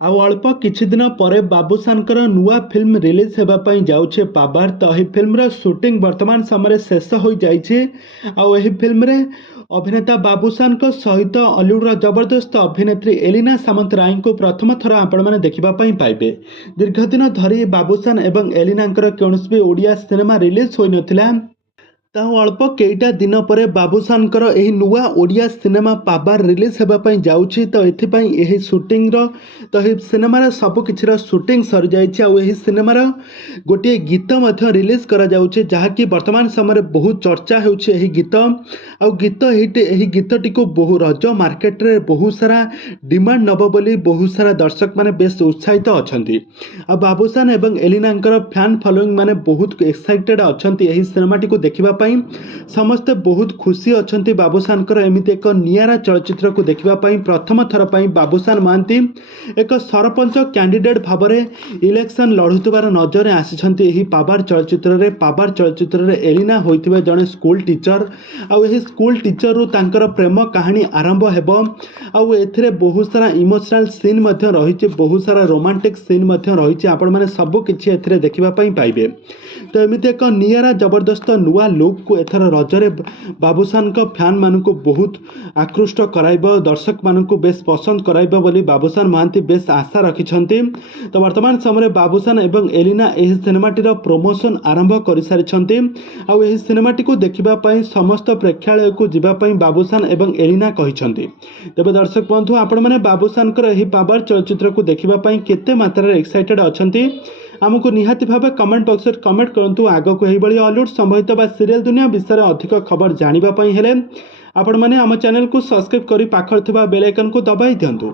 ଆଉ ଅଳ୍ପ କିଛି ଦିନ ପରେ ବାବୁସାନଙ୍କର ନୂଆ ଫିଲ୍ମ ରିଲିଜ୍ ହେବା ପାଇଁ ଯାଉଛି ପାବାର୍। ତ ଏହି ଫିଲ୍ମର ସୁଟିଂ ବର୍ତ୍ତମାନ ସମୟରେ ଶେଷ ହୋଇଯାଇଛି। ଆଉ ଏହି ଫିଲ୍ମରେ ଅଭିନେତା ବାବୁସାନଙ୍କ ସହିତ ଅଲିଉଡ଼ର ଜବରଦସ୍ତ ଅଭିନେତ୍ରୀ ଏଲିନା ସାମନ୍ତରାୟଙ୍କୁ ପ୍ରଥମ ଥର ଆପଣମାନେ ଦେଖିବା ପାଇଁ ପାଇବେ। ଦୀର୍ଘ ଦିନ ଧରି ବାବୁସାନ ଏବଂ ଏଲିନାଙ୍କର କୌଣସି ବି ଓଡ଼ିଆ ସିନେମା ରିଲିଜ୍ ହୋଇନଥିଲା। ତାହା ଅଳ୍ପ କେଇଟା ଦିନ ପରେ ବାବୁସାନଙ୍କର ଏହି ନୂଆ ଓଡ଼ିଆ ସିନେମା ପାବାର୍ ରିଲିଜ୍ ହେବା ପାଇଁ ଯାଉଛି। ତ ଏଥିପାଇଁ ଏହି ସୁଟିଂର ଏହି ସିନେମାର ସବୁକିଛିର ସୁଟିଂ ସରିଯାଇଛି। ଆଉ ଏହି ସିନେମାର ଗୋଟିଏ ଗୀତ ମଧ୍ୟ ରିଲିଜ୍ କରାଯାଉଛି, ଯାହାକି ବର୍ତ୍ତମାନ ସମୟରେ ବହୁତ ଚର୍ଚ୍ଚା ହେଉଛି ଏହି ଗୀତ। ଆଉ ଏହି ଗୀତଟିକୁ ରଜ ମାର୍କେଟରେ ବହୁତ ସାରା ଡିମାଣ୍ଡ ନେବ ବୋଲି ବହୁତ ସାରା ଦର୍ଶକମାନେ ବେଶ ଉତ୍ସାହିତ ଅଛନ୍ତି। ଆଉ ବାବୁସାନ ଏବଂ ଏଲିନାଙ୍କର ଫ୍ୟାନ୍ ଫଲୋଇଂ ମାନେ ବହୁତ ଏକ୍ସାଇଟେଡ୍ ଅଛନ୍ତି ଏହି ସିନେମାଟିକୁ ଦେଖିବା ପାଇଁ। ସମସ୍ତେ ବହୁତ ଖୁସି ଅଛନ୍ତି ବାବୁସାନଙ୍କର ଏମିତି ଏକ ନିଆରା ଚଳଚ୍ଚିତ୍ରକୁ ଦେଖିବା ପାଇଁ। ପ୍ରଥମ ଥର ପାଇଁ ବାବୁସାନ ମହାନ୍ତି ଏକ ସରପଞ୍ଚ କ୍ୟାଣ୍ଡିଡେଟ୍ ଭାବରେ ଇଲେକ୍ସନ୍ ଲଢ଼ୁଥିବାର ନଜରରେ ଆସିଛନ୍ତି ଏହି ପାବାର୍ ଚଳଚ୍ଚିତ୍ରରେ। ପାବାର୍ ଚଳଚ୍ଚିତ୍ରରେ ଏଲିନା ହୋଇଥିବେ ଜଣେ ସ୍କୁଲ ଟିଚର। ଆଉ ଏହି ସ୍କୁଲ ଟିଚରରୁ ତାଙ୍କର ପ୍ରେମ କାହାଣୀ ଆରମ୍ଭ ହେବ। ଆଉ ଏଥିରେ ବହୁତ ସାରା ଇମୋସନାଲ ସିନ୍ ମଧ୍ୟ ରହିଛି, ବହୁତ ସାରା ରୋମାଣ୍ଟିକ ସିନ୍ ମଧ୍ୟ ରହିଛି। ଆପଣମାନେ ସବୁ କିଛି ଏଥିରେ ଦେଖିବା ପାଇଁ ପାଇବେ। ତ ଏମିତି ଏକ ନିଆରା ଜବରଦସ୍ତ ନୂଆ ଲୁକ୍କୁ ଏଥର ରଜରେ ବାବୁସାନଙ୍କ ଫ୍ୟାନ୍ମାନଙ୍କୁ ବହୁତ ଆକୃଷ୍ଟ କରାଇବ, ଦର୍ଶକମାନଙ୍କୁ ବେଶ ପସନ୍ଦ କରାଇବ ବୋଲି ବାବୁସାନ ମହାନ୍ତି ବେଶ ଆଶା ରଖିଛନ୍ତି। ତ ବର୍ତ୍ତମାନ ସମୟରେ ବାବୁସାନ ଏବଂ ଏଲିନା ଏହି ସିନେମାଟିର ପ୍ରମୋସନ୍ ଆରମ୍ଭ କରିସାରିଛନ୍ତି। ଆଉ ଏହି ସିନେମାଟିକୁ ଦେଖିବା ପାଇଁ ସମସ୍ତ ପ୍ରେକ୍ଷାଳୟକୁ ଯିବା ପାଇଁ ବାବୁସାନ ଏବଂ ଏଲିନା କହିଛନ୍ତି। ତେବେ ଦର୍ଶକ ବନ୍ଧୁ, ଆପଣମାନେ ବାବୁସାନଙ୍କର ଏହି ପାବାର୍ ଚଳଚ୍ଚିତ୍ରକୁ ଦେଖିବା ପାଇଁ କେତେ ମାତ୍ରାରେ ଏକ୍ସାଇଟେଡ୍ ଅଛନ୍ତି ଆମକୁ ନିହାତି ଭାବେ କମେଣ୍ଟ ବକ୍ସରେ କମେଣ୍ଟ କରନ୍ତୁ। ଆଗକୁ ଏହିଭଳି ଅଲିଉଡ୍ ସମ୍ବଳିତ ବା ସିରିଏଲ୍ ଦୁନିଆ ବିଷୟରେ ଅଧିକ ଖବର ଜାଣିବା ପାଇଁ ହେଲେ ଆପଣମାନେ ଆମ ଚ୍ୟାନେଲକୁ ସବସ୍କ୍ରାଇବ୍ କରି ପାଖରେ ଥିବା ବେଲ୍ ଆଇକନକୁ ଦବାଇ ଦିଅନ୍ତୁ।